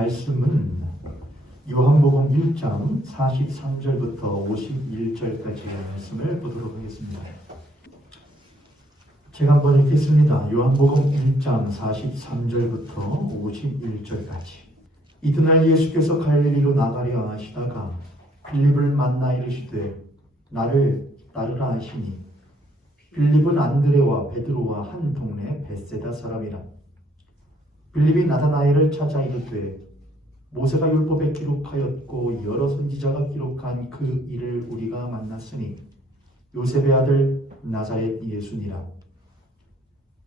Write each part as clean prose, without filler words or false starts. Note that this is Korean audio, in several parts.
말씀은 요한복음 1장 43절부터 51절까지의 말씀을 보도록 하겠습니다. 제가 한번 읽겠습니다. 요한복음 1장 43절부터 51절까지. 이튿날 예수께서 갈릴리로 나가려 하시다가 빌립을 만나 이르시되 나를 따르라 하시니 빌립은 안드레와 베드로와 한 동네 벳세다 사람이라. 빌립이 나다나엘을 찾아 이르되 모세가 율법에 기록하였고 여러 선지자가 기록한 그 일을 우리가 만났으니 요셉의 아들 나사렛 예수니라.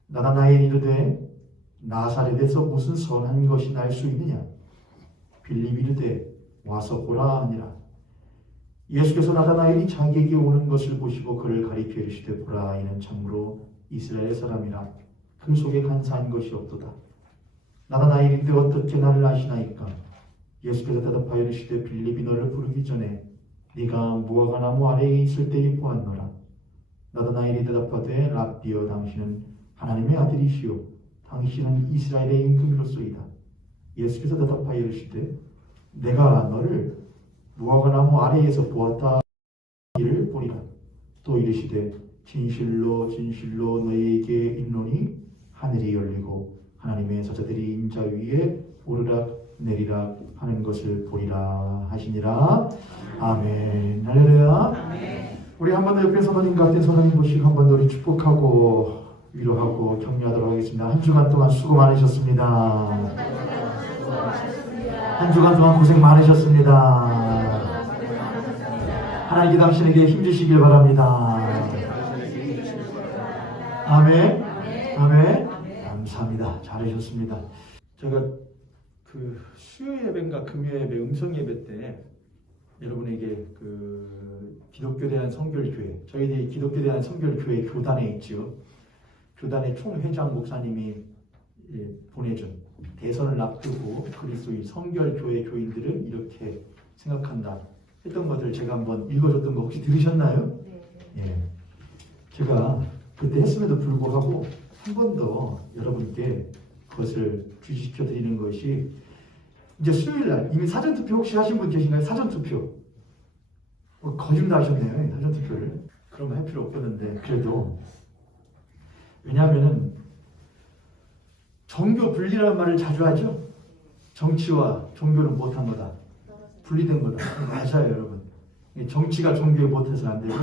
나다나엘이 이르되 나사렛에서 무슨 선한 것이 날 수 있느냐? 빌립이 이르되 와서 보라 하니라. 예수께서 나다나엘이 자기에게 오는 것을 보시고 그를 가리켜 이르시되 보라, 이는 참으로 이스라엘 사람이라. 그 속에 간사한 것이 없도다. 나다나엘이 이르되 어떻게 나를 아시나이까? 예수께서 대답하여 이르시되 빌립이 너를 부르기 전에 네가 무화과 나무 아래에 있을 때에 보았노라. 나다나엘이 대답하되 랍비여, 당신은 하나님의 아들이시오 당신은 이스라엘의 임금이로소이다. 예수께서 대답하여 이르시되 내가 너를 무화과 나무 아래에서 보았다 이를 보리라. 또 이르시되 진실로 진실로 너희에게 이르노니 하늘이 열리고 하나님의 사자들이 인자 위에 오르락 내리락 하는 것을 보리라 하시니라. 아멘. 할렐루야. 우리 한 번 더 옆에 선생님 같은 선생님 보시고 한 번 더 우리 축복하고 위로하고 격려하도록 하겠습니다. 한 주간 동안 수고 많으셨습니다. 한 주간 동안 고생 많으셨습니다. 하나님께 당신에게 힘주시길 바랍니다. 아멘. 아멘. 감사합니다. 잘하셨습니다. 제가 그 수요 예배인가 금요 예배, 음성 예배 때 여러분에게 그 기독교 대한 선결교회, 저희들이 기독교 대한 선결교회 교단에 있죠. 교단의 총회장 목사님이 보내준 대선을 앞두고 그리스도의 선결교회 교인들은 이렇게 생각한다 했던 것들 제가 한번 읽어줬던 거 혹시 들으셨나요? 네. 예. 제가 그때 했음에도 불구하고 한 번 더 여러분께 그것을 주시켜 드리는 것이, 이제 수요일날 이미 사전투표 혹시 하신 분 계신가요? 사전투표. 거짓말 하셨네요. 사전투표를. 그런 거 할 필요 없겠는데, 그래도 왜냐하면은 정교 분리라는 말을 자주 하죠. 정치와 종교는 못한 거다. 분리된 거다. 맞아요, 여러분. 정치가 종교에 못해서는 안 되고,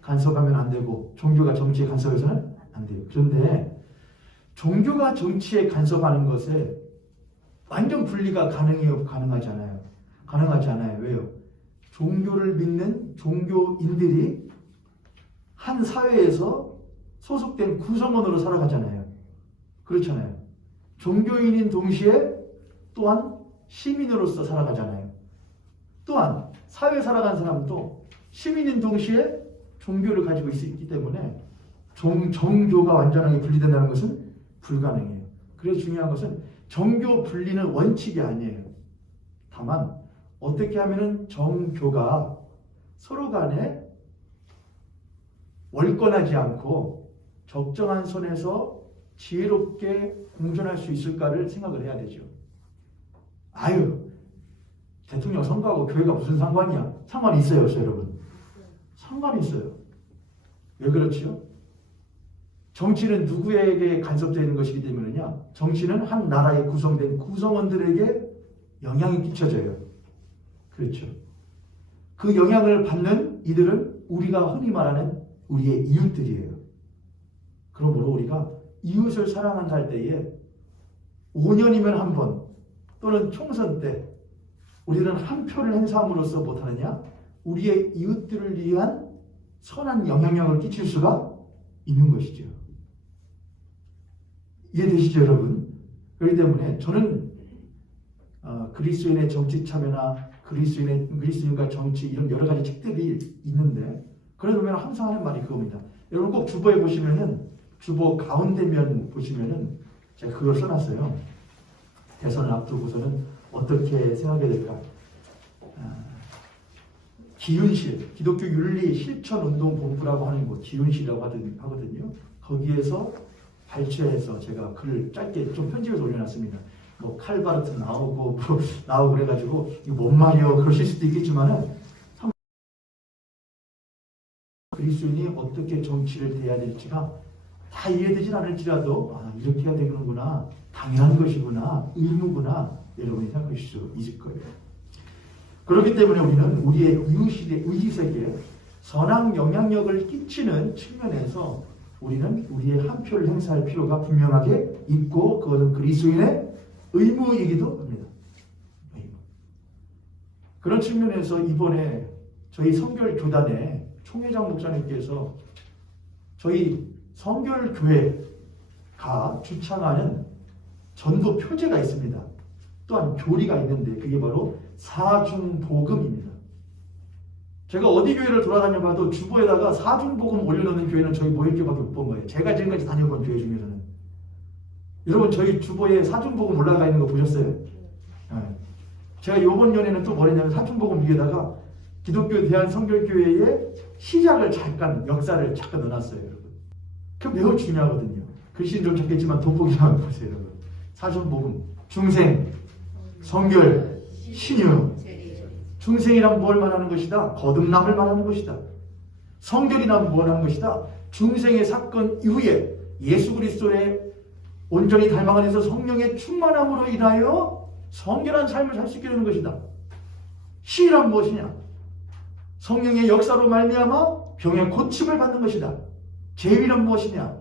간섭하면 안 되고, 종교가 정치에 간섭해서는 안 돼요. 그런데 종교가 정치에 간섭하는 것에 완전 분리가 가능하지 않아요. 가능하지 않아요. 왜요? 종교를 믿는 종교인들이 한 사회에서 소속된 구성원으로 살아가잖아요. 그렇잖아요. 종교인인 동시에 또한 시민으로서 살아가잖아요. 또한 사회에 살아가는 사람도 시민인 동시에 종교를 가지고 있기 때문에 정교가 완전하게 분리된다는 것은 불가능해요. 그래서 중요한 것은 정교 분리는 원칙이 아니에요. 다만 어떻게 하면은 정교가 서로 간에 월권하지 않고 적정한 선에서 지혜롭게 공존할 수 있을까를 생각을 해야 되죠. 아유, 대통령 선거하고 교회가 무슨 상관이야? 상관이 있어요, 없어요, 여러분? 상관이 있어요. 왜 그렇지요? 정치는 누구에게 간섭되는 것이기 때문이냐? 정치는 한 나라에 구성된 구성원들에게 영향이 끼쳐져요. 그렇죠. 그 영향을 받는 이들은 우리가 흔히 말하는 우리의 이웃들이에요. 그러므로 우리가 이웃을 사랑한다 할 때에 5년이면 한 번 또는 총선 때 우리는 한 표를 행사함으로써 못하느냐? 우리의 이웃들을 위한 선한 영향력을 끼칠 수가 있는 것이죠. 이해되시죠, 여러분? 그렇기 때문에 저는 그리스도인의 정치 참여나 그리스도인과 정치 이런 여러 가지 책들이 있는데, 그러다 보면 항상 하는 말이 그겁니다. 여러분 꼭 주보에 보시면은, 주보 가운데면 보시면은 제가 그걸 써놨어요. 대선을 앞두고서는 어떻게 생각해야 될까? 기윤실, 기독교 윤리 실천운동본부라고 하는 곳, 기윤실이라고 하거든요. 거기에서 발췌해서 제가 글을 짧게 좀 편집해서 올려놨습니다. 뭐 칼바르트 나오고 뭐 나오고 그래가지고 이거 뭔 말이요 그러실 수도 있겠지만은 그리스도인이 어떻게 정치를 대해야 될지가 다 이해되진 않을지라도 이렇게 해야 되는구나, 당연한 것이구나, 의무구나 여러분이 생각하실 수 있을 거예요. 그렇기 때문에 우리는 우리의 이웃에게 선한 영향력을 끼치는 측면에서 우리는 우리의 한 표를 행사할 필요가 분명하게 있고 그것은 그리스도인의 의무이기도 합니다. 의무. 그런 측면에서 이번에 저희 성결교단의 총회장 목사님께서 저희 성결교회가 주창하는 전도 표제가 있습니다. 또한 교리가 있는데 그게 바로 사중복음입니다. 제가 어디 교회를 돌아다녀봐도 주보에다가 사중복음 올려놓는 교회는 저희 모일교밖에 못 본 거예요. 제가 지금까지 다녀본 교회 중에서는. 여러분 저희 주보에 사중복음 올라가 있는 거 보셨어요? 네. 제가 이번 연에는 또 뭐랬냐면 사중복음 위에다가 기독교 대한성결교회의 시작을 잠깐 역사를 잠깐 넣어놨어요. 여러분. 그 매우 중요하거든요. 글씨는 좀 작겠지만 돋보기만 보세요. 여러분. 사중복음, 중생, 성결, 신유. 중생이란 뭘 말하는 것이다? 거듭남을 말하는 것이다. 성결이란 뭘 하는 것이다? 중생의 사건 이후에 예수 그리스도의 온전히 닮아가 돼서 성령의 충만함으로 인하여 성결한 삶을 살 수 있게 되는 것이다. 신이란 무엇이냐? 성령의 역사로 말미암아 병의 고침을 받는 것이다. 제위란 무엇이냐?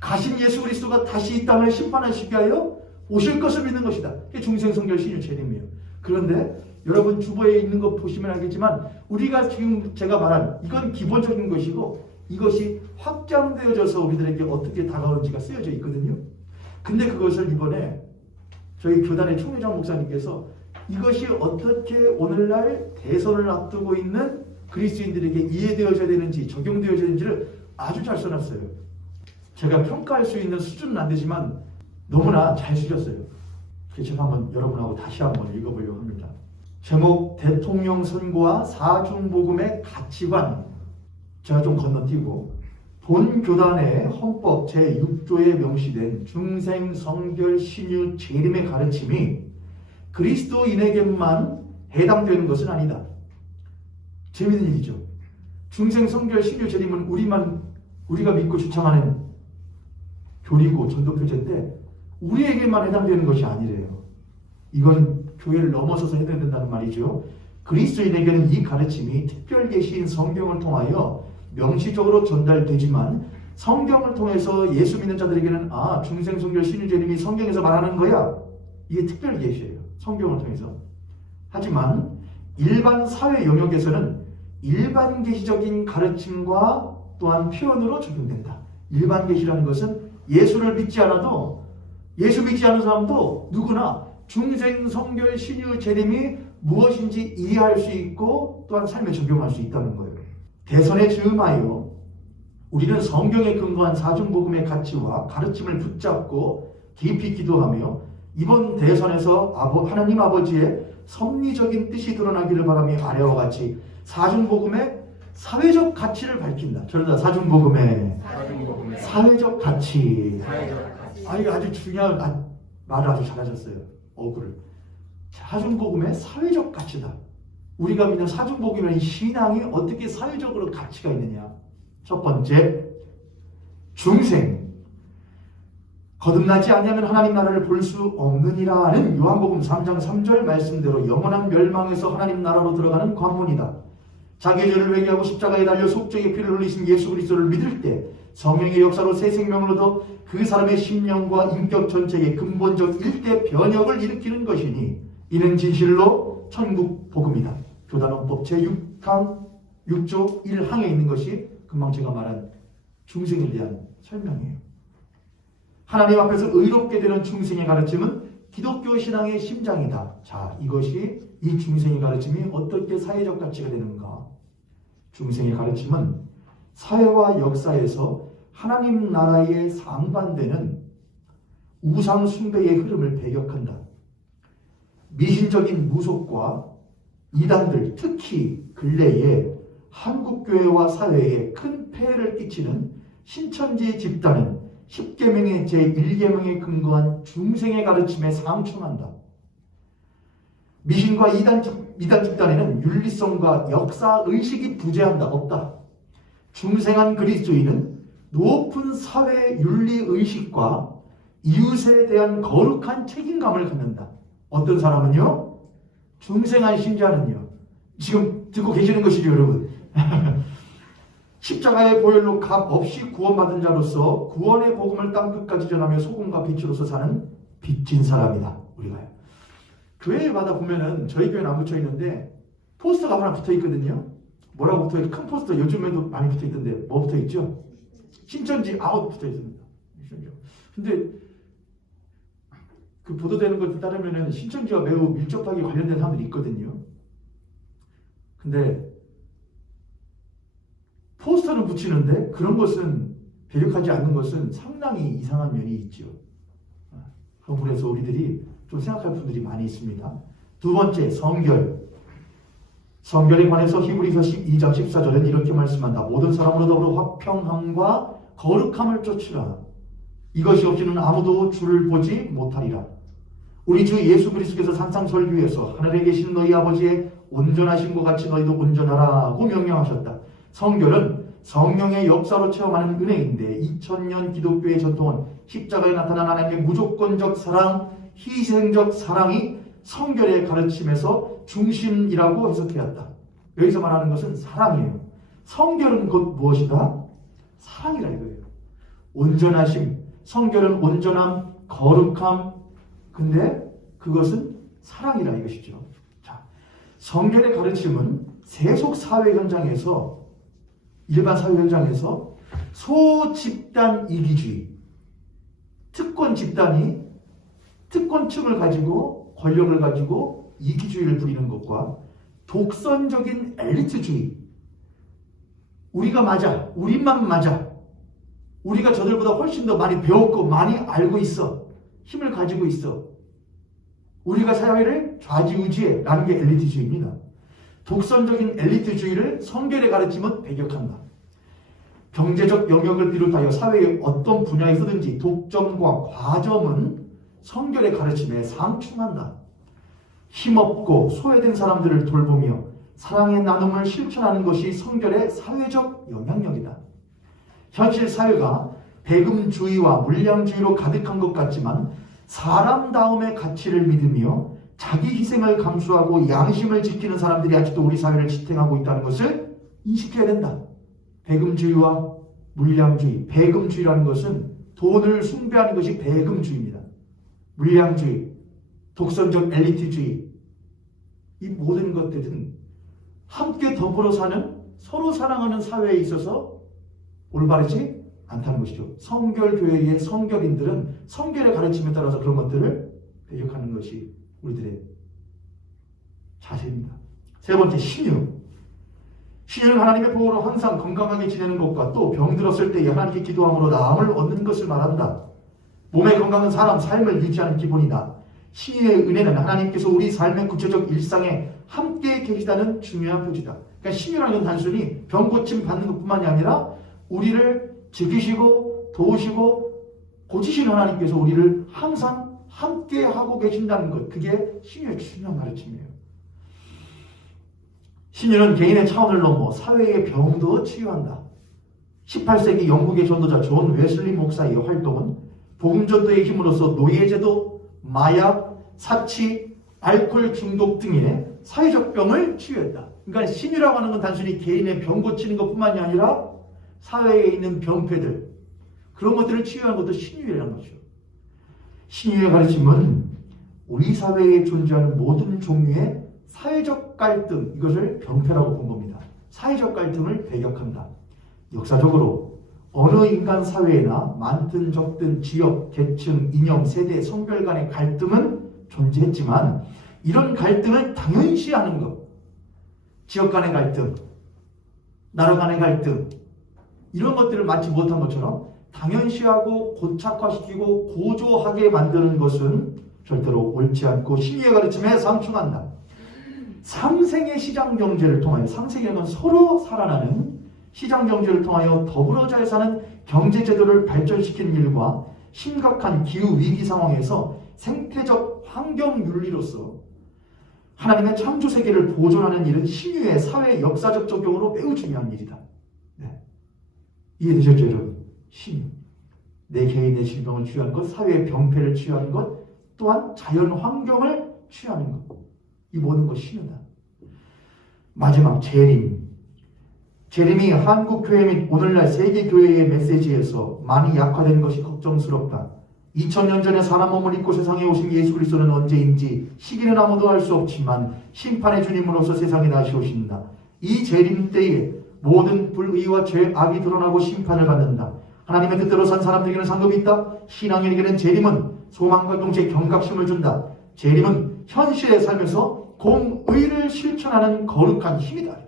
가신 예수 그리스도가 다시 이 땅을 심판하시게 하여 오실 것을 믿는 것이다. 이게 중생, 성결, 신유, 재림이에요. 그런데 여러분 주보에 있는 거 보시면 알겠지만 우리가 지금 제가 말한 이건 기본적인 것이고 이것이 확장되어져서 우리들에게 어떻게 다가오는지가 쓰여져 있거든요. 근데 그것을 이번에 저희 교단의 총회장 목사님께서 이것이 어떻게 오늘날 대선을 앞두고 있는 그리스도인들에게 이해되어져야 되는지 적용되어져야 되는지를 아주 잘 써놨어요. 제가 평가할 수 있는 수준은 안 되지만 너무나 잘 쓰셨어요. 그래서 제가 한번 여러분하고 다시 한번 읽어보려고 합니다. 제목 대통령 선거와 사중복음의 가치관. 제가 좀 건너뛰고 본 교단의 헌법 제6조에 명시된 중생, 성결, 신유, 재림의 가르침이 그리스도인에게만 해당되는 것은 아니다. 재미있는 일이죠. 중생, 성결, 신유, 재림은 우리가 믿고 주창하는 교리고 전도표제인데 우리에게만 해당되는 것이 아니래요. 이건 교회를 넘어서서 해야 된다는 말이죠. 그리스도인에게는 이 가르침이 특별 계시인 성경을 통하여 명시적으로 전달되지만 성경을 통해서 예수 믿는 자들에게는 중생, 성결, 신유, 재림이 성경에서 말하는 거야. 이게 특별 계시예요. 성경을 통해서. 하지만 일반 사회 영역에서는 일반 계시적인 가르침과 또한 표현으로 적용된다. 일반 계시라는 것은 예수를 믿지 않아도 예수 믿지 않은 사람도 누구나 중생, 성결, 신유, 재림이 무엇인지 이해할 수 있고 또한 삶에 적용할 수 있다는 거예요. 대선에 즈음하여 우리는 성경에 근거한 사중복음의 가치와 가르침을 붙잡고 깊이 기도하며 이번 대선에서 하나님 아버지의 섭리적인 뜻이 드러나기를 바라며 아래와 같이 사중복음의 사회적 가치를 밝힌다. 저러다 사중복음의 사회적 가치. 이거 아주 중요한 말을 아주 잘하셨어요. 어구를. 사중복음의 사회적 가치다. 우리가 믿는 사중복음의 신앙이 어떻게 사회적으로 가치가 있느냐. 첫 번째, 중생. 거듭나지 않으면 하나님 나라를 볼 수 없느니라는 요한복음 3장 3절 말씀대로 영원한 멸망에서 하나님 나라로 들어가는 관문이다. 자기의 죄를 회개하고 십자가에 달려 속죄의 피를 흘리신 예수 그리스도를 믿을 때 성령의 역사로 새 생명을 얻어 그 사람의 심령과 인격 전체의 근본적 일대 변혁을 일으키는 것이니 이는 진실로 천국 복음이다. 교단헌법 제6조 1항에 있는 것이 금방 제가 말한 중생에 대한 설명이에요. 하나님 앞에서 의롭게 되는 중생의 가르침은 기독교 신앙의 심장이다. 자, 이것이 이 중생의 가르침이 어떻게 사회적 가치가 되는가? 중생의 가르침은 사회와 역사에서 하나님 나라에 상반되는 우상 숭배의 흐름을 배격한다. 미신적인 무속과 이단들, 특히 근래에 한국교회와 사회에 큰 폐해를 끼치는 신천지 집단은 10계명의 제1계명에 근거한 중생의 가르침에 상충한다. 미신과 이단 집단에는 윤리성과 역사의식이 부재한다. 없다. 중생한 그리스도인은 높은 사회 윤리의식과 이웃에 대한 거룩한 책임감을 갖는다. 어떤 사람은요? 중생한 신자는요. 지금 듣고 계시는 것이죠, 여러분. 십자가의 보혈로 값 없이 구원받은 자로서 구원의 복음을 땅끝까지 전하며 소금과 빛으로서 사는 빚진 사람이다. 우리가요. 교회마다 보면은 저희 교회는 안 붙여 있는데 포스터가 하나 붙어 있거든요. 뭐라고 붙어 있죠? 큰 포스터 요즘에도 많이 붙어 있던데 뭐 붙어 있죠? 신천지 아웃 붙어 있습니다. 근데 그 보도되는 것에 따르면은 신천지와 매우 밀접하게 관련된 사람들이 있거든요. 근데 포스터를 붙이는데 그런 것은 배격하지 않는 것은 상당히 이상한 면이 있죠. 그래서 우리들이 좀 생각할 분들이 많이 있습니다. 두 번째, 성결. 성결에 관해서 히브리서 12장 14절은 이렇게 말씀한다. 모든 사람으로 더불어 화평함과 거룩함을 쫓으라. 이것이 없이는 아무도 주를 보지 못하리라. 우리 주 예수 그리스도께서 산상설교에서 하늘에 계신 너희 아버지의 온전하심과 같이 너희도 온전하라고 명령하셨다. 성결은 성령의 역사로 체험하는 은혜인데 2000년 기독교의 전통은 십자가에 나타난 하나님의 무조건적 사랑, 희생적 사랑이 성결의 가르침에서 중심이라고 해석해왔다. 여기서 말하는 것은 사랑이에요. 성결은 곧 무엇이다? 사랑이라 이거예요. 온전하심, 성결은 온전함, 거룩함, 근데 그것은 사랑이라 이것이죠. 자, 성결의 가르침은 세속 사회 현장에서 일반 사회 현장에서 소집단 이기주의, 특권 집단이 특권층을 가지고 권력을 가지고 이기주의를 부리는 것과 독선적인 엘리트주의, 우리가 맞아, 우리만 맞아, 우리가 저들보다 훨씬 더 많이 배웠고 많이 알고 있어, 힘을 가지고 있어, 우리가 사회를 좌지우지해 라는 게 엘리트주의입니다. 독선적인 엘리트주의를 성결의 가르침은 배격한다. 경제적 영역을 비롯하여 사회의 어떤 분야에서든지 독점과 과점은 성결의 가르침에 상충한다. 힘없고 소외된 사람들을 돌보며 사랑의 나눔을 실천하는 것이 성결의 사회적 영향력이다. 현실 사회가 배금주의와 물량주의로 가득한 것 같지만 사람다움의 가치를 믿으며 자기 희생을 감수하고 양심을 지키는 사람들이 아직도 우리 사회를 지탱하고 있다는 것을 인식해야 된다. 배금주의와 물량주의, 배금주의라는 것은 돈을 숭배하는 것이 배금주의입니다. 물량주의, 독선적 엘리트주의, 이 모든 것들은 함께 더불어 사는, 서로 사랑하는 사회에 있어서 올바르지 않다는 것이죠. 성결교회의 성결인들은 성결의 가르침에 따라서 그런 것들을 배격하는 것이 우리들의 자세입니다. 세 번째, 신유. 신유는 하나님의 보호로 항상 건강하게 지내는 것과 또 병들었을 때 하나님께 기도함으로 나음을 얻는 것을 말한다. 몸의 건강은 사람 삶을 유지하는 기본이다. 신유의 은혜는 하나님께서 우리 삶의 구체적 일상에 함께 계시다는 중요한 표지다. 그러니까 신유라는 건 단순히 병 고침 받는 것뿐만이 아니라 우리를 지키시고 도우시고 고치시는 하나님께서 우리를 항상 함께 하고 계신다는 것, 그게 신유의 중요한 가르침이에요. 신유는 개인의 차원을 넘어 사회의 병도 치유한다. 18세기 영국의 전도자 존 웨슬리 목사의 활동은 복음전도의 힘으로써 노예제도, 마약, 사치, 알코올 중독 등의 사회적 병을 치유했다. 그러니까 신유라고 하는 건 단순히 개인의 병 고치는 것뿐만이 아니라 사회에 있는 병폐들, 그런 것들을 치유하는 것도 신유라는 거죠. 신유의 가르침은 우리 사회에 존재하는 모든 종류의 사회적 갈등, 이것을 병폐라고 본 겁니다. 사회적 갈등을 배격한다. 역사적으로 어느 인간 사회에나 많든 적든 지역, 계층, 이념, 세대, 성별 간의 갈등은 존재했지만 이런 갈등을 당연시하는 것, 지역 간의 갈등, 나라 간의 갈등, 이런 것들을 마치 못한 것처럼 당연시하고 고착화시키고 고조하게 만드는 것은 절대로 옳지 않고 신유의 가르침에 상충한다. 상생의 시장경제를 통하여, 상생이라는 건 서로 살아나는 시장경제를 통하여 더불어 잘 사는 경제제도를 발전시키는 일과 심각한 기후위기 상황에서 생태적 환경윤리로서 하나님의 창조세계를 보존하는 일은 신유의 사회 역사적 적용으로 매우 중요한 일이다. 네. 이해되셨죠, 여러분? 신유. 내 개인의 질병을 치유하는 것, 사회의 병폐를 치유하는 것, 또한 자연 환경을 취하는 것. 이 모든 것이 신유다. 마지막 재림. 재림이 한국교회 및 오늘날 세계교회의 메시지에서 많이 약화된 것이 걱정스럽다. 2000년 전에 사람 몸을 입고 세상에 오신 예수 그리스도는 언제인지 시기는 아무도 알 수 없지만 심판의 주님으로서 세상에 다시 오신다. 이 재림 때에 모든 불의와 죄, 악이 드러나고 심판을 받는다. 하나님의 뜻대로 산 사람들에게는 상급이 있다. 신앙인에게는 재림은 소망과 동시에 경각심을 준다. 재림은 현실의 삶에서 공의를 실천하는 거룩한 힘이다.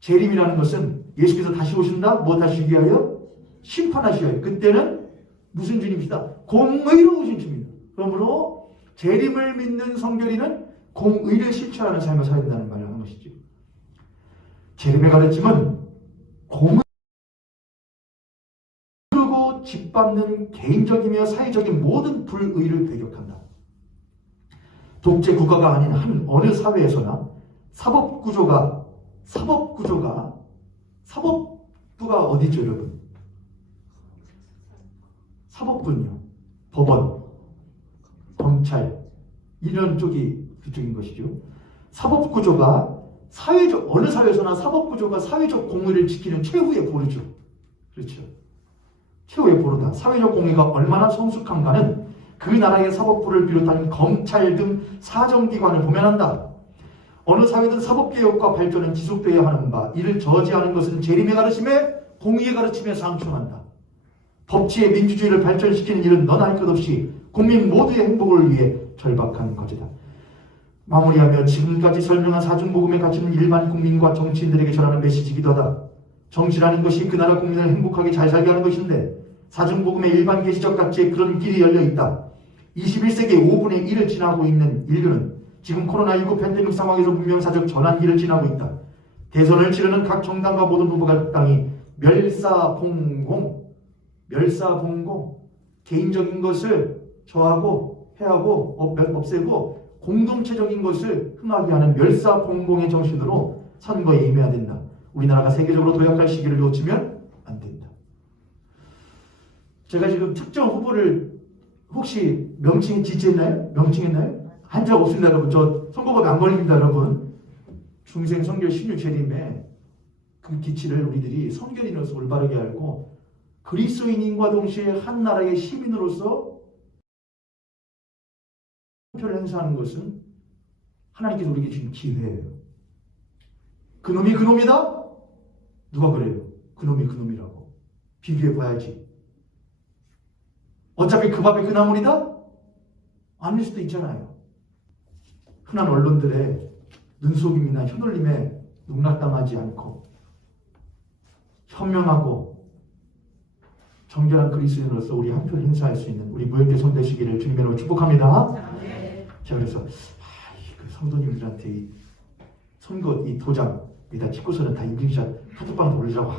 재림이라는 것은 예수께서 다시 오신다. 뭐 다시 위하여? 심판하시기 위하여. 그때는 무슨 주님이시다? 공의로 오신 주님입니다. 그러므로 재림을 믿는 성결이는 공의를 실천하는 삶을 살아야 된다는 말을 하는 것이죠. 재림의 가르침은 공의로 짓밟는 개인적이며 사회적인 모든 불의를 배격한다. 독재 국가가 아닌 한 어느 사회에서나 사법부가 어디죠, 여러분? 사법부는요. 법원, 검찰 이런 쪽이 그쪽인 것이죠. 사법구조가 어느 사회에서나 사법구조가 사회적 공의를 지키는 최후의 보루죠. 그렇죠. 최후의 보루다. 사회적 공의가 얼마나 성숙한가는 그 나라의 사법부를 비롯한 검찰 등 사정기관을 보면 한다. 어느 사회든 사법개혁과 발전은 지속되어야 하는 바, 이를 저지하는 것은 재림의 가르침에 공의의 가르침에 상충한다. 법치의 민주주의를 발전시키는 일은 너나 할 것 없이 국민 모두의 행복을 위해 절박한 것이다. 마무리하며 지금까지 설명한 사중복음의 가치는 일반 국민과 정치인들에게 전하는 메시지이기도 하다. 정치라는 것이 그 나라 국민을 행복하게 잘 살게 하는 것인데 사중복음의 일반 계시적 가치에 그런 길이 열려 있다. 21세기 5분의 1을 지나고 있는 인류는 지금 코로나19 팬데믹 상황에서 문명사적 전환기를 지나고 있다. 대선을 치르는 각 정당과 모든 후보가 당이 멸사봉공, 개인적인 것을 저하고 해하고 없애고 공동체적인 것을 흥하게 하는 멸사봉공의 정신으로 선거에 임해야 된다. 우리나라가 세계적으로 도약할 시기를 놓치면 안 된다. 제가 지금 특정 후보를 혹시 지지했나요? 명칭했나요? 한 적 없습니다, 여러분. 저 선거법에 안 걸립니다, 여러분. 중생 성결 신유 재림의 그 기치를 우리들이 성결인으로서 올바르게 알고 그리스도인과 동시에 한 나라의 시민으로서 표를 행사하는 것은 하나님께서 우리에게 주신 기회예요. 그놈이 그놈이다? 누가 그래요? 그놈이 그놈이라고. 비교해봐야지. 어차피 그 밥이 그 나물이다? 아닐 수도 있잖아요. 흔한 언론들의 눈속임이나 휘둘림에 농락당하지 않고 현명하고 정결한 그리스도인으로서 우리 한 표를 행사할 수 있는 우리 무역계 손 되시기를 주님의 이름으로 축복합니다. 제가 그래서 그 성도님들한테 이 선거 이 도장에다 찍고서는 다 인증샷 카톡방에 올리라고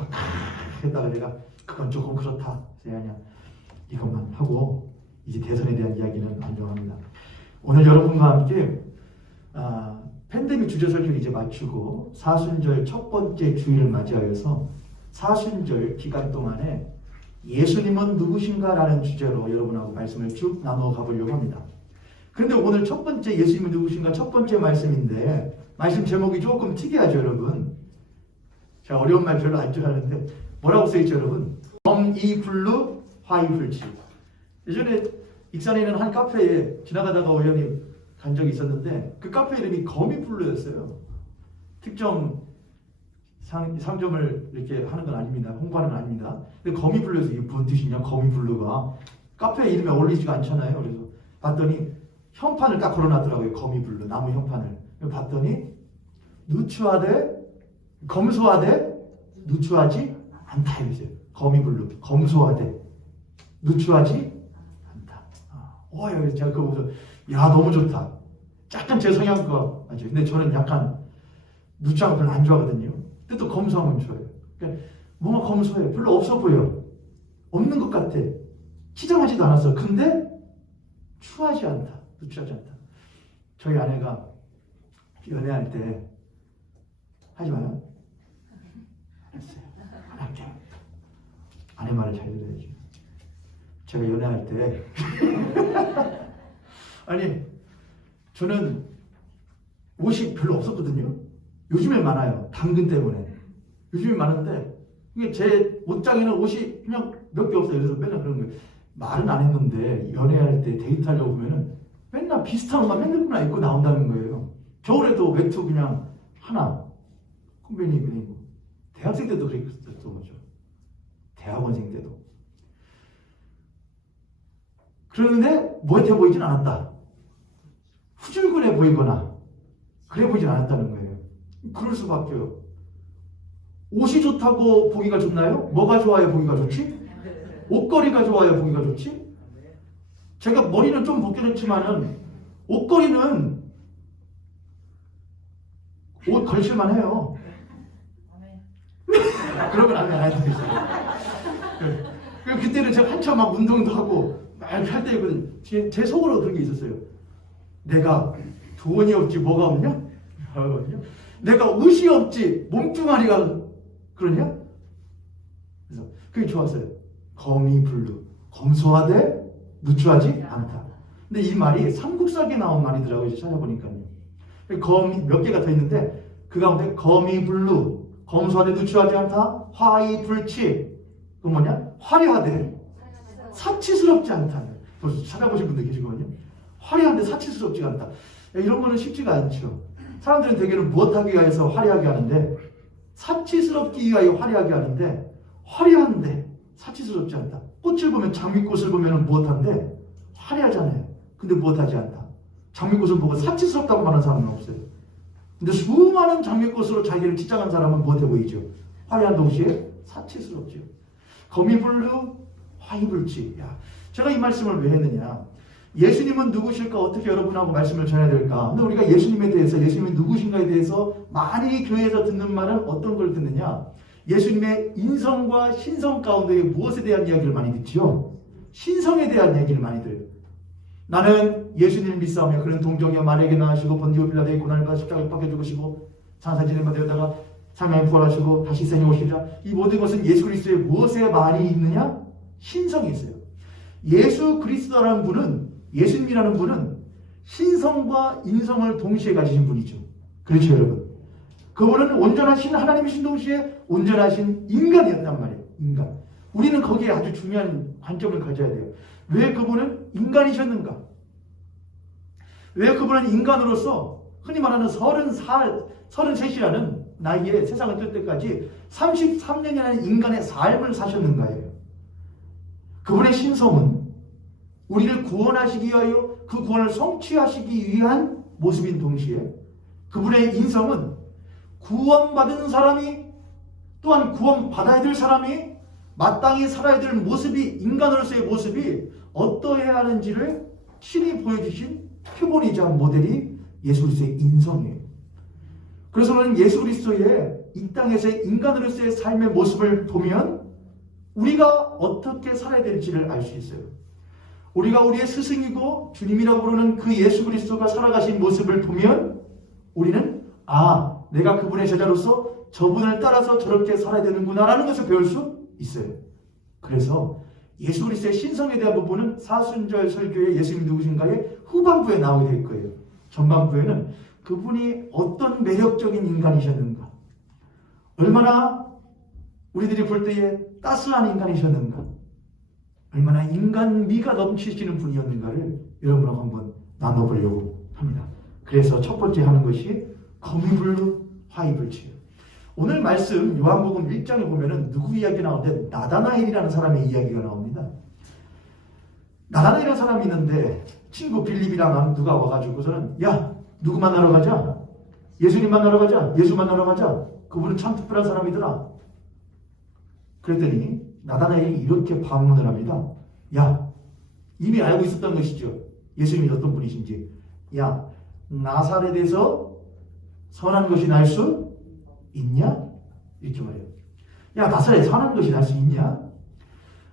했다가 내가 그건 조금 그렇다. 그냥 이것만 하고 이제 대선에 대한 이야기는 안정합니다. 오늘 여러분과 함께 팬데믹 주제 설교를 이제 마치고 사순절 첫 번째 주일을 맞이하여서 사순절 기간 동안에 예수님은 누구신가 라는 주제로 여러분하고 말씀을 쭉 나누어 가보려고 합니다. 그런데 오늘 첫 번째 예수님은 누구신가 첫 번째 말씀인데 말씀 제목이 조금 특이하죠, 여러분. 제가 어려운 말 별로 안 좋아하는데 뭐라고 써있죠, 여러분? 검이불루 화이불치. 예전에 익산에 있는 한 카페에 지나가다가 우연히 간 적이 있었는데 그 카페 이름이 거미불루였어요. 특정 상점을 이렇게 하는 건 아닙니다. 홍보하는 건 아닙니다. 근데 거미불루에서 이게 무슨 뜻이냐? 거미불루가 카페 이름에 어울리지가 않잖아요. 그래서 봤더니 현판을 딱 걸어놨더라고요. 거미불루 나무 현판을. 봤더니 누추하되 검소하되 누추하지 않다 이랬어요. 거미불루 검소하되 누추하지 않다. 제가 그거 보면서 야 너무 좋다. 약간 제 성향과 맞죠. 근데 저는 약간 누추한 거 별로 안 좋아하거든요. 근데 또 검소하면 좋아요. 그러니까 뭔가 검소해. 별로 없어 보여. 없는 것 같아. 치장하지도 않았어. 근데 추하지 않다. 누추하지 않다. 저희 아내가 연애할 때 하지 마요. 알았어요. 안 할게요. 아내 말을 잘 들어야지. 제가 연애할 때 아니 저는 옷이 별로 없었거든요. 요즘에 많아요. 당근 때문에. 요즘에 많은데 이게 제 옷장에는 옷이 그냥 몇 개 없어요. 그래서 맨날 그런 거예요. 말은 안 했는데 연애할 때 데이트하려고 보면은 맨날 비슷한 옷만 맨날 하나 입고 나온다는 거예요. 겨울에도 외투 그냥 하나 콤비니 입고. 대학생 때도 그랬었던 거죠. 대학원생 때도. 그런데 뭐해 보이진 않았다. 후줄근해 보이거나 그래 보이진 않았다는 거예요. 그럴 수밖에요. 옷이 좋다고 보기가 좋나요? 뭐가 좋아야 보기가 좋지? 옷걸이가 좋아야 보기가 좋지? 제가 머리는 좀 벗겨냈지만은 옷걸이는 옷 걸칠만 해요. 그러면 안 되겠어요. 그때는 제가 한참 막 운동도 하고 막 할 때거든. 제 속으로 그런 게 있었어요. 내가 돈이 없지 뭐가 없냐? 내가 옷이 없지 몸뚱아리가 그러냐? 그래서 그게 좋았어요. 거미 블루. 검소하되 누추하지 않다. 근데 이 말이 삼국사기에 나온 말이더라고요. 이제 찾아보니까요. 거미 몇 개가 더 있는데 그 가운데 거미 블루, 검소하되 누추하지 않다, 화이 불치. 그건 뭐냐? 화려하되 사치스럽지 않다. 벌써 찾아보신 분들 계시거든요. 화려한데 사치스럽지 않다. 이런 거는 쉽지가 않죠. 사람들은 대개는 무엇하기 위해서 화려하게 하는데 사치스럽기 위하여 화려하게 하는데 화려한데 사치스럽지 않다. 꽃을 보면 장미꽃을 보면 무엇한데 화려하잖아요. 근데 무엇하지 않다. 장미꽃을 보고 사치스럽다고 말하는 사람은 없어요. 근데 수많은 장미꽃으로 자기를 치장한 사람은 무엇해 보이죠? 화려한 동시에 사치스럽죠. 거미블루 화이불치. 야, 제가 이 말씀을 왜 했느냐? 예수님은 누구실까? 어떻게 여러분하고 말씀을 전해야 될까? 근데 우리가 예수님에 대해서, 예수님이 누구신가에 대해서 많이 교회에서 듣는 말은 어떤 걸 듣느냐? 예수님의 인성과 신성 가운데 무엇에 대한 이야기를 많이 듣지요? 신성에 대한 얘기를 많이 들어요. 나는 예수님을 믿사오며 그는 동정이여 마리아에게 나으시고 본디오 빌라도의 고난을 받아 십자가에 박혀 죽으시고 장사진을 받으다가 사명에 부활하시고 다시 세상에 오시리라. 이 모든 것은 예수 그리스도의 무엇에 많이 있느냐? 신성이 있어요. 예수 그리스도라는 분은, 예수님이라는 분은 신성과 인성을 동시에 가지신 분이죠. 그렇죠, 여러분? 그분은 온전하신 하나님이신 동시에 온전하신 인간이었단 말이에요. 인간. 우리는 거기에 아주 중요한 관점을 가져야 돼요. 왜 그분은 인간이셨는가? 왜 그분은 인간으로서 흔히 말하는 33이라는 나이에 세상을 뜰 때까지 33년이라는 인간의 삶을 사셨는가예요. 그분의 신성은 우리를 구원하시기 위하여 그 구원을 성취하시기 위한 모습인 동시에 그분의 인성은 구원받은 사람이 또한 구원받아야 될 사람이 마땅히 살아야 될 모습이 인간으로서의 모습이 어떠해야 하는지를 친히 보여주신 표본이자 모델이 예수 그리스도의 인성이에요. 그래서 저는 예수 그리스도의 이 땅에서의 인간으로서의 삶의 모습을 보면 우리가 어떻게 살아야 될지를 알 수 있어요. 우리가 우리의 스승이고 주님이라고 부르는 그 예수 그리스도가 살아가신 모습을 보면 우리는 내가 그분의 제자로서 저분을 따라서 저렇게 살아야 되는구나 라는 것을 배울 수 있어요. 그래서 예수 그리스도의 신성에 대한 부분은 사순절 설교의 예수님 누구신가의 후반부에 나오게 될 거예요. 전반부에는 그분이 어떤 매력적인 인간이셨는가, 얼마나 우리들이 볼 때에 따스한 인간이셨는가, 얼마나 인간미가 넘치시는 분이었는가를 여러분하고 한번 나눠보려고 합니다. 그래서 첫 번째 하는 것이 거미불루 화이불치예요. 오늘 말씀 요한복음 1장에 보면은 누구 이야기 나오는데 나다나엘이라는 사람의 이야기가 나옵니다. 나다나엘이라는 사람이 있는데 친구 빌립이랑 누가 와가지고서는 야 누구 만나러 가자, 예수님 만나러 가자, 예수 만나러 가자, 그분은 참 특별한 사람이더라. 그랬더니 나다나엘이 이렇게 반문을 합니다. 야 이미 알고 있었던 것이죠. 예수님이 어떤 분이신지. 야 나사렛에서 선한 것이 날 수 있냐? 이렇게 말해요. 야, 나사렛 사는 것이 날 수 있냐?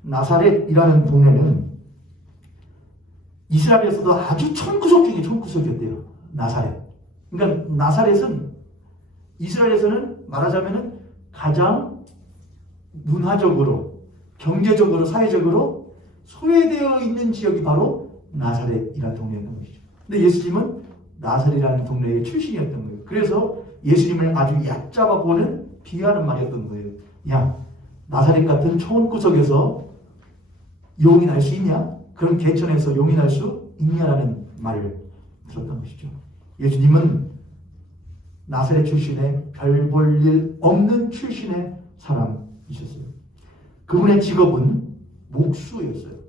나사렛이라는 동네는 이스라엘에서도 아주 천구석 중에 천구석이었대요. 나사렛. 그러니까 나사렛은 이스라엘에서는 말하자면은 가장 문화적으로, 경제적으로, 사회적으로 소외되어 있는 지역이 바로 나사렛이라는 동네였던 것이죠. 근데 예수님은 나사렛이라는 동네의 출신이었던 거예요. 그래서 예수님을 아주 얕잡아 보는 비하는 말이었던 거예요. 야, 나사렛 같은 초원구석에서 용이 날 수 있냐? 그런 개천에서 용이 날 수 있냐라는 말을 들었던 것이죠. 예수님은 나사렛 출신의 별 볼 일 없는 출신의 사람이셨어요. 그분의 직업은 목수였어요.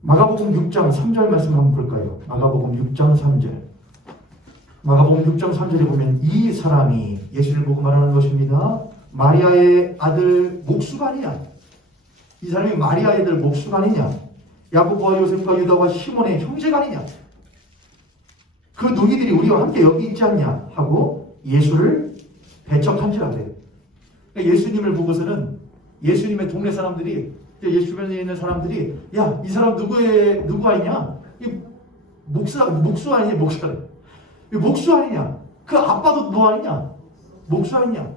마가복음 6장 3절 말씀 한번 볼까요? 마가복음 6장 3절. 마가복음 6장 3절에 보면 이 사람이 예수를 보고 말하는 것입니다. 마리아의 아들 목수가 아니냐? 이 사람이 마리아의 아들 목수가 아니냐? 야고보와 요셉과 유다와 시몬의 형제가 아니냐? 그 누이들이 우리와 함께 여기 있지 않냐? 하고 예수를 배척한지라 그래요. 그러니까 예수님을 보고서는 예수님의 동네 사람들이, 예수 주변에 있는 사람들이, 야, 이 사람 누구 아니냐? 이 목수 아니냐? 목수 아니냐? 그 아빠도 뭐 아니냐? 목수 아니냐?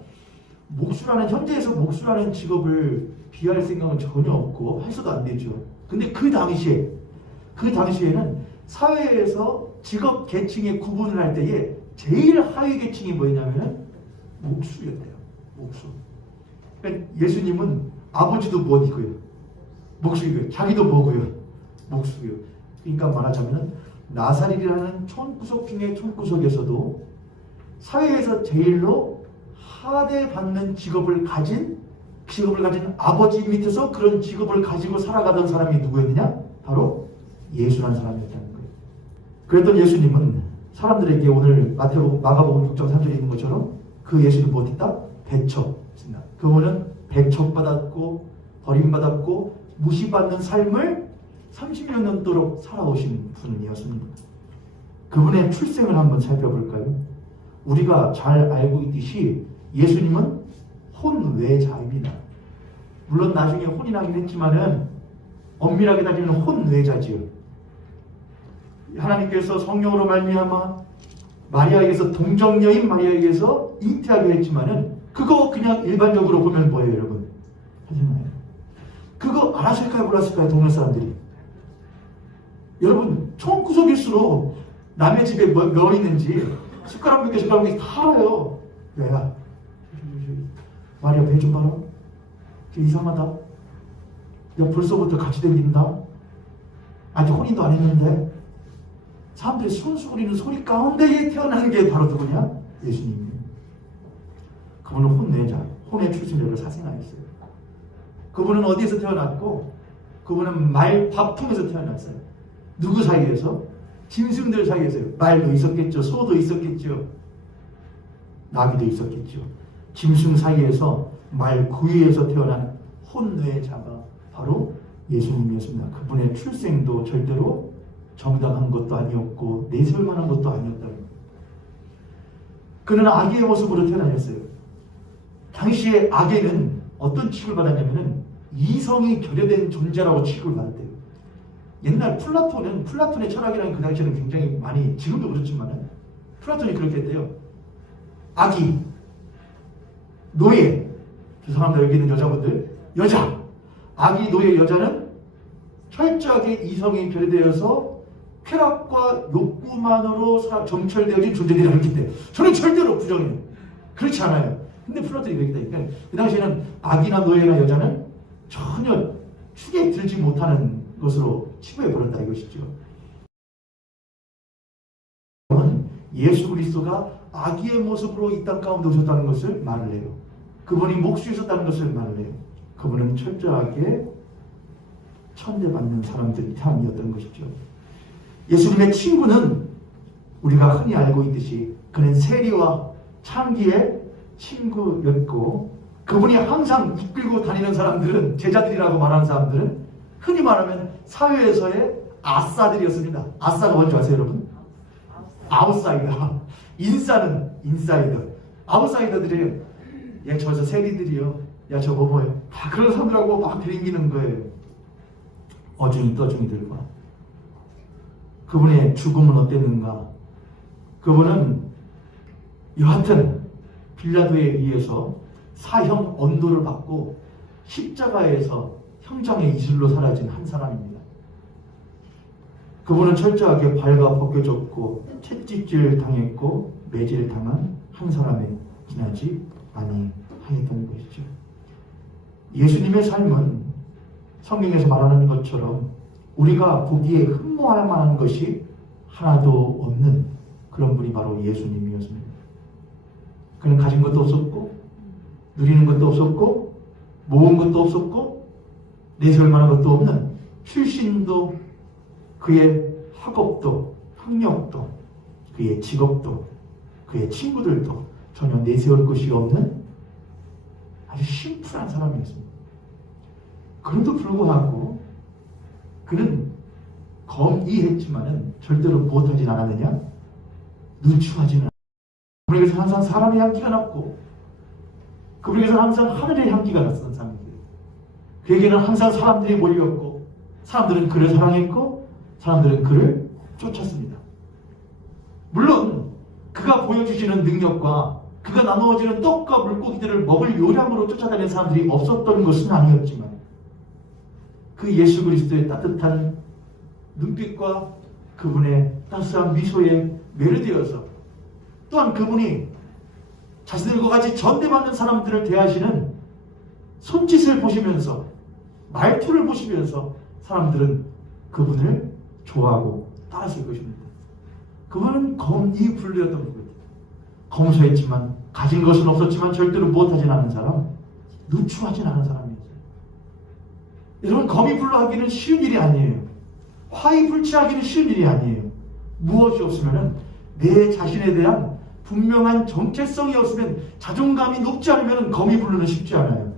목수라는, 현재에서 목수라는 직업을 비할 생각은 전혀 없고 해서도 안 되죠. 근데 그 당시에는 사회에서 직업 계층의 구분을 할 때에 제일 하위 계층이 뭐였냐면은 목수였대요. 목수. 그러니까 예수님은 아버지도 뭐이고요? 목수이고요. 자기도 뭐고요? 목수고요. 그러니까 말하자면은 나사렛이라는 촌구석 중에 촌구석에서도 사회에서 제일로 하대받는 직업을 가진 아버지 밑에서 그런 직업을 가지고 살아가던 사람이 누구였느냐? 바로 예수라는 사람이었다는 거예요. 그랬던 예수님은 사람들에게 오늘 마가복음 6장 3절에 있는 것처럼 그 예수를 못했다? 배척했습니다. 그분은 배척받았고 버림받았고 무시받는 삶을 30여 년 동안 살아오신 분이었습니다. 그분의 출생을 한번 살펴볼까요? 우리가 잘 알고 있듯이 예수님은 혼외자입니다. 물론 나중에 혼이 나긴 했지만은 엄밀하게 따지면 혼외자지요. 하나님께서 성령으로 말미암아 마리아에게서 동정녀인 마리아에게서 잉태하게 했지만은 그거 그냥 일반적으로 보면 뭐예요, 여러분? 하지만 그거 알았을까요, 몰랐을까요, 동네 사람들이? 여러분, 총구석일수록 남의 집에 뭐 있는지 숟가락 몇 개 다 알아요. 야, 마리아 배 좀 봐라. 이상하다. 야, 벌써부터 같이 다닌다. 아직 혼인도 안 했는데. 사람들이 손수그리는 소리 가운데에 태어나는 게 바로 누구냐? 예수님이에요. 그분은 혼외자, 혼의 출신력을 사생하였어요. 그분은 어디에서 태어났고, 그분은 말바풍에서 태어났어요. 누구 사이에서? 짐승들 사이에서요. 말도 있었겠죠. 소도 있었겠죠. 나귀도 있었겠죠. 짐승 사이에서 말 구유에서 태어난 혼외자가 바로 예수님이었습니다. 그분의 출생도 절대로 정당한 것도 아니었고 내세울만한 것도 아니었다는 거예요. 그는 아기의 모습으로 태어나셨어요. 당시에 아기는 어떤 취급을 받았냐면은 이성이 결여된 존재라고 취급을 받았대요. 옛날 플라톤의 철학이라는 그 당시에는 굉장히 많이, 지금도 그렇지만은 플라톤이 그렇게 했대요. 아기, 노예, 죄송합니다. 여기 있는 여자분들, 여자, 아기, 노예, 여자는 철저하게 이성이 결여되어서 쾌락과 욕구만으로 점철되어진 존재들이라고 했기 때문에 저는 절대로 부정해요. 그렇지 않아요. 근데 플라톤이 그렇게 되니까 그 당시에는 아기나 노예나 여자는 전혀 축에 들지 못하는 것으로 치부해버렸다 이것이죠. 예수 그리스도가 아기의 모습으로 이 땅 가운데 오셨다는 것을 말을 해요. 그분이 목수이셨다는 것을 말을 해요. 그분은 철저하게 천대받는 사람이었던 것이죠. 예수님의 친구는 우리가 흔히 알고 있듯이 그는 세리와 창기의 친구였고, 그분이 항상 이끌고 다니는 사람들은, 제자들이라고 말하는 사람들은 흔히 말하면 사회에서의 아싸들이었습니다. 아싸가 뭔지 아세요, 여러분? 아웃사이더. 인싸는 인사이더. 아웃사이더들이 야, 저 세리들이요. 야, 저거 뭐예요? 다 그런 사람들하고 막 들이기는 거예요. 어중이 떠중이들과. 그분의 죽음은 어땠는가? 그분은 여하튼 빌라도에 의해서 사형 언도를 받고 십자가에서 형장의 이슬로 사라진 한 사람입니다. 그분은 철저하게 발가 벗겨졌고 채찍질 당했고 매질 당한 한 사람에 지나지 아니하였던 것이죠. 예수님의 삶은 성경에서 말하는 것처럼 우리가 보기에 흠모할 만한 것이 하나도 없는 그런 분이 바로 예수님이었습니다. 그는 가진 것도 없었고 누리는 것도 없었고 모은 것도 없었고 내세울 만한 것도 없는 출신도 그의 학업도 학력도 그의 직업도 그의 친구들도 전혀 내세울 것이 없는 아주 심플한 사람이었습니다. 그럼에도 불구하고 그는 검이했지만은 절대로 무엇하진 않았느냐? 누추하지는 않았느냐? 그분에게서 항상 사람의 향기가 났고 그분에게서 항상 하늘의 향기가 났던 사람이에요. 그에게는 항상 사람들이 몰렸고 사람들은 그를 사랑했고 사람들은 그를 쫓았습니다. 물론 그가 보여주시는 능력과 그가 나누어지는 떡과 물고기들을 먹을 요량으로 쫓아다니는 사람들이 없었던 것은 아니었지만 그 예수 그리스도의 따뜻한 눈빛과 그분의 따스한 미소에 매료되어서 또한 그분이 자신들과 같이 전대받는 사람들을 대하시는 손짓을 보시면서 말투를 보시면서 사람들은 그분을 좋아하고 따랐을 것입니다. 그분은 검이불루였던 분이에요. 검소했지만 가진 것은 없었지만 절대로 무엇하진 않은 사람, 누추하진 않은 사람이었어요. 여러분 검이불루하기는 쉬운 일이 아니에요. 화이불치하기는 쉬운 일이 아니에요. 무엇이 없으면 내 자신에 대한 분명한 정체성이 없으면 자존감이 높지 않으면 검이불루는 쉽지 않아요.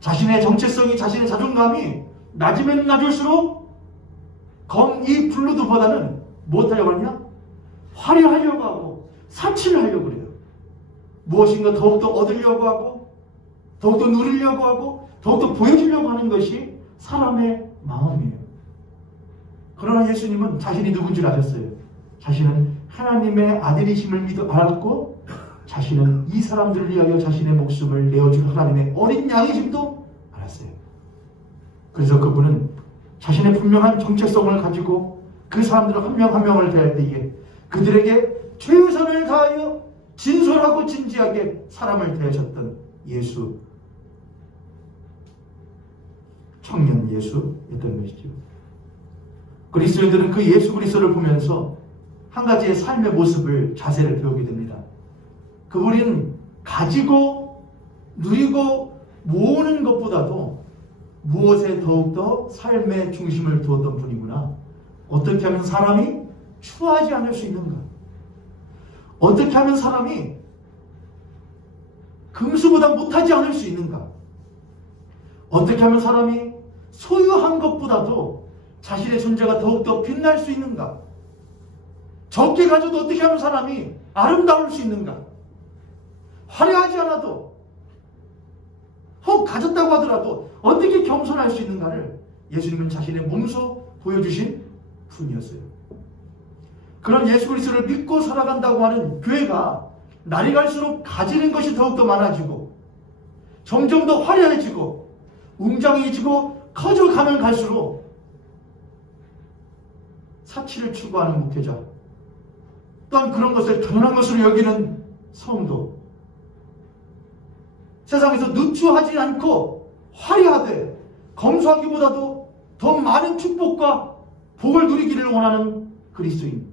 자신의 정체성이 자신의 자존감이 낮으면 낮을수록 검이불루도보다는 무엇하려고 하냐? 화려하려고 하고 사치를 하려고 그래요. 무엇인가 더욱더 얻으려고 하고 더욱더 누리려고 하고 더욱더 보여주려고 하는 것이 사람의 마음이에요. 그러나 예수님은 자신이 누군 줄 아셨어요. 자신은 하나님의 아들이심을 알았고 자신은 이 사람들을 위하여 자신의 목숨을 내어줄 하나님의 어린 양이심도 알았어요. 그래서 그분은 자신의 분명한 정체성을 가지고 그 사람들 한 명 한 명을 대할 때에 그들에게 최선을 다하여 진솔하고 진지하게 사람을 대하셨던 예수, 청년 예수였던 것이죠. 그리스도인들은 그 예수 그리스도를 보면서 한 가지의 삶의 모습을, 자세를 배우게 됩니다. 그분은 가지고 누리고 모으는 것보다도 무엇에 더욱더 삶의 중심을 두었던 분이구나. 어떻게 하면 사람이 추하지 않을 수 있는가? 어떻게 하면 사람이 금수보다 못하지 않을 수 있는가? 어떻게 하면 사람이 소유한 것보다도 자신의 존재가 더욱더 빛날 수 있는가? 적게 가져도 어떻게 하면 사람이 아름다울 수 있는가? 화려하지 않아도 혹 가졌다고 하더라도 어떻게 겸손할 수 있는가를 예수님은 자신의 몸소 보여주신 분이었어요. 그런 예수 그리스도를 믿고 살아간다고 하는 교회가 날이 갈수록 가지는 것이 더욱더 많아지고 점점 더 화려해지고 웅장해지고 커져가면 갈수록 사치를 추구하는 목회자, 또한 그런 것을 당연한 것으로 여기는 성도, 세상에서 누추하지 않고 화려하되 검소하기보다도 더 많은 축복과 복을 누리기를 원하는 그리스도인,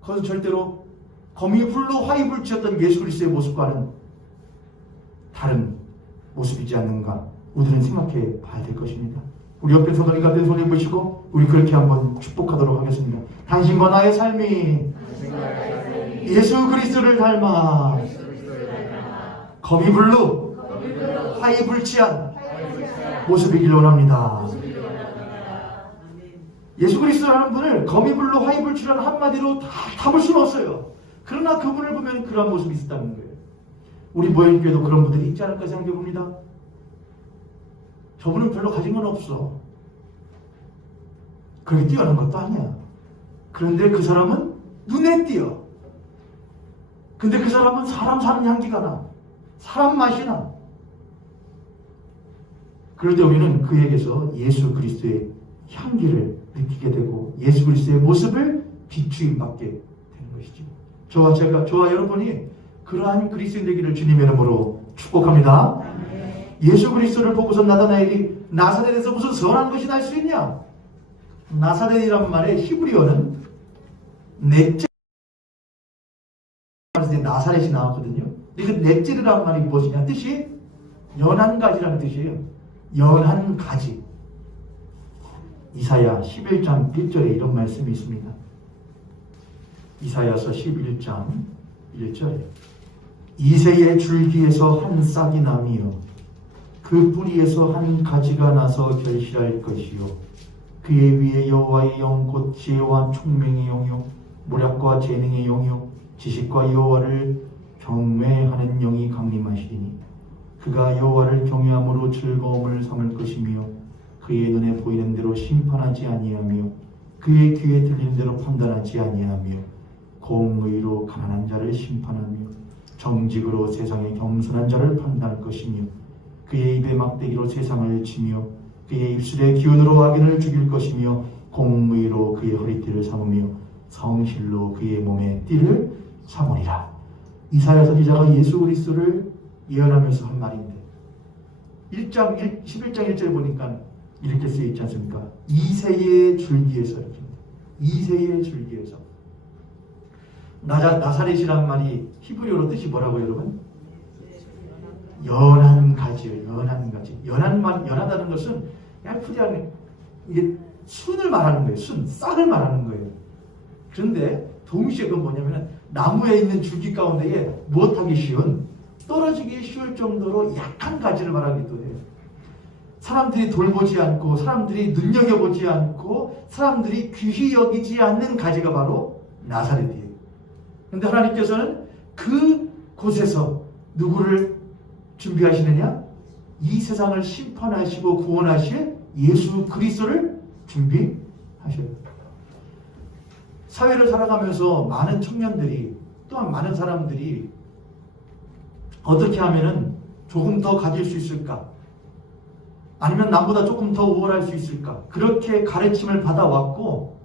그것은 절대로 검이불로 화이불치였던 예수 그리스도의 모습과는 다른 모습이지 않는가 우리는 생각해 봐야 될 것입니다. 우리 옆에 손을 같은 손을 보시고 우리 그렇게 한번 축복하도록 하겠습니다. 당신과 나의 삶이 예수 그리스도를 닮아 검이불로 화이불치한 모습이길 원합니다. 예수 그리스도라는 분을 검이불로 화이불치라는 한마디로 다 담을 수는 없어요. 그러나 그분을 보면 그러한 모습이 있었다는 거예요. 우리 모형교회도 그런 분들이 있지 않을까 생각해 봅니다. 저분은 별로 가진 건 없어. 그렇게 뛰어난 것도 아니야. 그런데 그 사람은 눈에 띄어. 근데 그 사람은 사람 사는 향기가 나. 사람 맛이 나. 그럴 때 우리는 그에게서 예수 그리스도의 향기를 느끼게 되고 예수 그리스도의 모습을 비추임 받게 되는 것이죠. 저와 여러분이 그러한 그리스도인 되기를 주님의 이름으로 축복합니다. 예수 그리스도를 보고서 나다나엘이 나사렛에서 무슨 선한 것이 날 수 있냐? 나사렛이란 말의 히브리어는 넷째 나사렛이 나왔거든요. 근데 그 넷째라는 말이 무엇이냐? 뜻이 연한 가지라는 뜻이에요. 연한 가지. 이사야 11장 1절에 이런 말씀이 있습니다. 이사야서 11장 1절에 이새의 줄기에서 한 싹이 나며 그 뿌리에서 한 가지가 나서 결실할 것이요 그의 위에 여호와의 영 곧 지혜와 총명의 영이요 모략과 재능의 영이요 지식과 여호와를 경외하는 영이 강림하시리니 그가 여호와를 경외함으로 즐거움을 삼을 것이며 그의 눈에 보이는 대로 심판하지 아니하며 그의 귀에 들리는 대로 판단하지 아니하며 공의로 가난한 자를 심판하며 정직으로 세상의 겸손한 자를 판단할 것이며 그의 입에 막대기로 세상을 치며 그의 입술에 기운으로 악인을 죽일 것이며 공의로 그의 허리띠를 삼으며 성실로 그의 몸에 띠를 삼으리라. 이사야 선지자가 예수 그리스도를 예언하면서 한 말인데 11장 1절 보니까 이렇게 쓰여 있지 않습니까? 이새의 줄기에서 이렇게 이새의 줄기에서 나사렛이란 말이 히브리어로 뜻이 뭐라고요, 여러분? 연한 가지요. 연한 가지. 연하다는 것은 얄푸지 않은 이게 순을 말하는 거예요. 싹을 말하는 거예요. 그런데 동시에 그건 뭐냐면 나무에 있는 줄기 가운데에 무엇하기 쉬운 떨어지기 쉬울 정도로 약한 가지를 말하기도 해요. 사람들이 돌보지 않고 사람들이 눈여겨보지 않고 사람들이 귀히 여기지 않는 가지가 바로 나사렛이에요. 그런데 하나님께서는 그 곳에서 누구를 준비하시느냐? 이 세상을 심판하시고 구원하실 예수 그리스도를 준비하셔요. 사회를 살아가면서 많은 청년들이 또한 많은 사람들이 어떻게 하면은 조금 더 가질 수 있을까? 아니면 남보다 조금 더 우월할 수 있을까? 그렇게 가르침을 받아왔고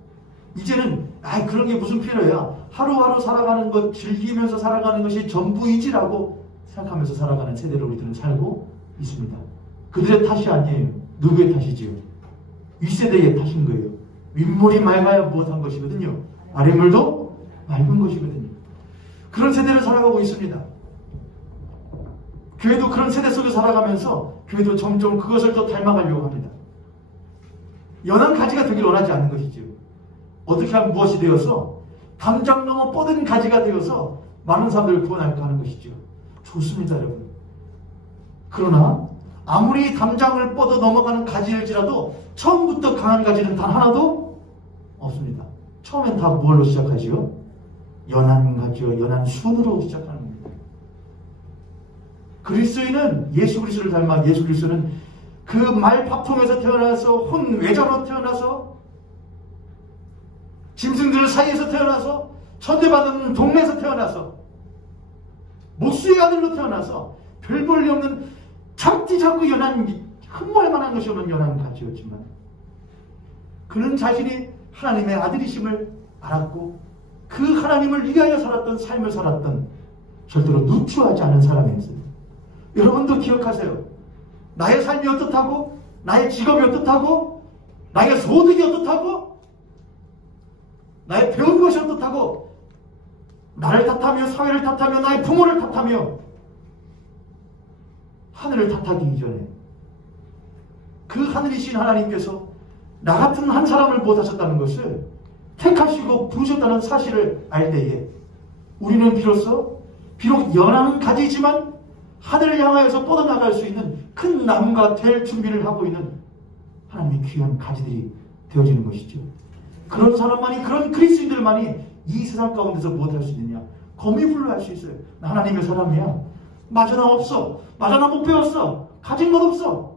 이제는 그런 게 무슨 필요야? 하루하루 살아가는 것 즐기면서 살아가는 것이 전부이지라고 생각하면서 살아가는 세대로 우리들은 살고 있습니다. 그들의 탓이 아니에요. 누구의 탓이지요? 윗세대의 탓인 거예요. 윗물이 맑아야 무엇한 것이거든요. 아랫물도 맑은 것이거든요. 그런 세대를 살아가고 있습니다. 교회도 그런 세대 속에 살아가면서 교회도 점점 그것을 더 닮아가려고 합니다. 연한 가지가 되길 원하지 않는 것이죠. 어떻게 하면 무엇이 되어서 담장 넘어 뻗은 가지가 되어서 많은 사람들을 구원할까 하는 것이죠. 좋습니다, 여러분. 그러나 아무리 담장을 뻗어 넘어가는 가지일지라도 처음부터 강한 가지는 단 하나도 없습니다. 처음엔 다 무엇로 시작하지요? 연한 가지요, 연한 순으로 시작하는 겁니다. 그리스도인은 예수 그리스도를 닮아 예수 그리스도는 그 말파풍에서 태어나서 혼외자로 태어나서 짐승들 사이에서 태어나서 천대받은 동네에서 태어나서 목수의 아들로 태어나서 별 볼일 없는 잡지 잡고 연한 흠모할 만한 것이 없는 연한 가지였지만 그는 자신이 하나님의 아들이심을 알았고 그 하나님을 위하여 살았던 삶을 살았던 절대로 누추하지 않은 사람이었습니다. 여러분도 기억하세요. 나의 삶이 어떻다고? 나의 직업이 어떻다고? 나의 소득이 어떻다고? 나의 배운 것이 어떻다고? 나를 탓하며 사회를 탓하며 나의 부모를 탓하며 하늘을 탓하기 이전에 그 하늘이신 하나님께서 나 같은 한 사람을 못하셨다는 것을 택하시고 부르셨다는 사실을 알 때에 우리는 비록 연한 가지지만 하늘을 향하여서 뻗어나갈 수 있는 큰 나무가 될 준비를 하고 있는 하나님의 귀한 가지들이 되어지는 것이죠. 그런 사람만이, 그런 그리스도인들만이 이 세상 가운데서 무엇을 할 수 있느냐? 거미불로 할 수 있어요. 나 하나님의 사람이야. 맞아 나 없어. 맞아 나 못 배웠어. 가진 건 없어.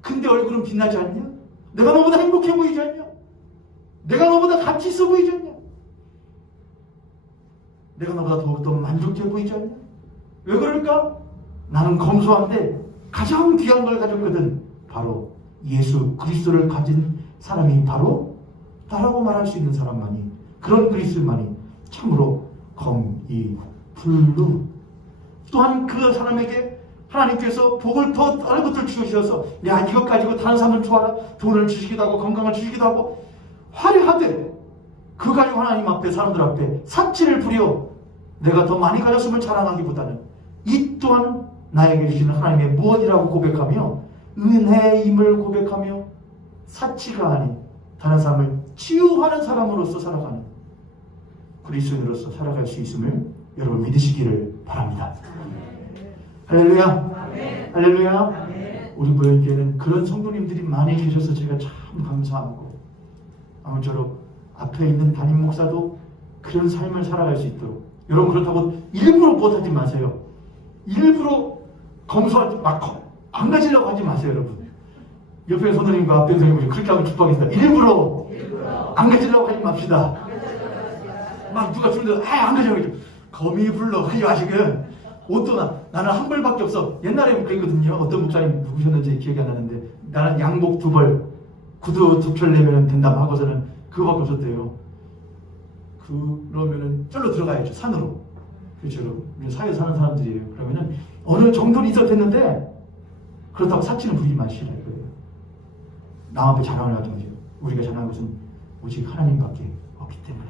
근데 얼굴은 빛나지 않냐? 내가 너보다 행복해 보이지 않냐? 내가 너보다 가치 있어 보이지 않냐? 내가 너보다 더욱더 만족해 보이지 않냐? 왜 그럴까? 나는 검소한데 가장 귀한 걸 가졌거든. 바로 예수 그리스도를 가진 사람이 바로 나라고 말할 수 있는 사람만이, 그런 그리스도만이 참으로 검이불루. 또한 그 사람에게 하나님께서 복을 더 다른 것들 주셔서 야 이것 가지고 다른 사람을 좋아라, 돈을 주시기도 하고 건강을 주시기도 하고 화려하되 그 가지고 하나님 앞에 사람들 앞에 사치를 부려 내가 더 많이 가졌음을 자랑하기보다는 이 또한 나에게 주시는 하나님의 무엇이라고 고백하며 은혜임을 고백하며 사치가 아닌 다른 사람을 치유하는 사람으로서 살아가는 그리스도인으로서 살아갈 수 있음을 여러분 믿으시기를 바랍니다. 할렐루야. 할렐루야. 우리 보현교회는 그런 성도님들이 많이 계셔서 제가 참 감사하고, 아무쪼록 앞에 있는 담임 목사도 그런 삶을 살아갈 수 있도록, 여러분 그렇다고 일부러 못하지 마세요. 일부러 검소하지 안 가지려고 하지 마세요. 여러분 옆에 선생님과 앞에 선생님이 그렇게 하면 축복하겠습니다. 일부러 안 가지려고 하지 맙시다. 막 누가 주는데 안 가지려고 하죠. 거미 불러 하지 마시고, 옷도 나는 한 벌밖에 없어. 옛날에 그랬거든요. 어떤 목사님 누구셨는지 기억이 안 나는데 나는 양복 2벌 구두 2켤 내면 된다고 하고서는 그거밖에 없었대요. 그러면은 절로 들어가야죠. 산으로. 그렇죠. 우리 사회에 사는 사람들이에요. 그러면은 어느 정도는 있어도 됐는데 그렇다고 사치는 부리지 마시라 이거예요. 남 앞에 자랑을 하지 마세요. 우리가 자랑한 것은 오직 하나님밖에 없기 때문에.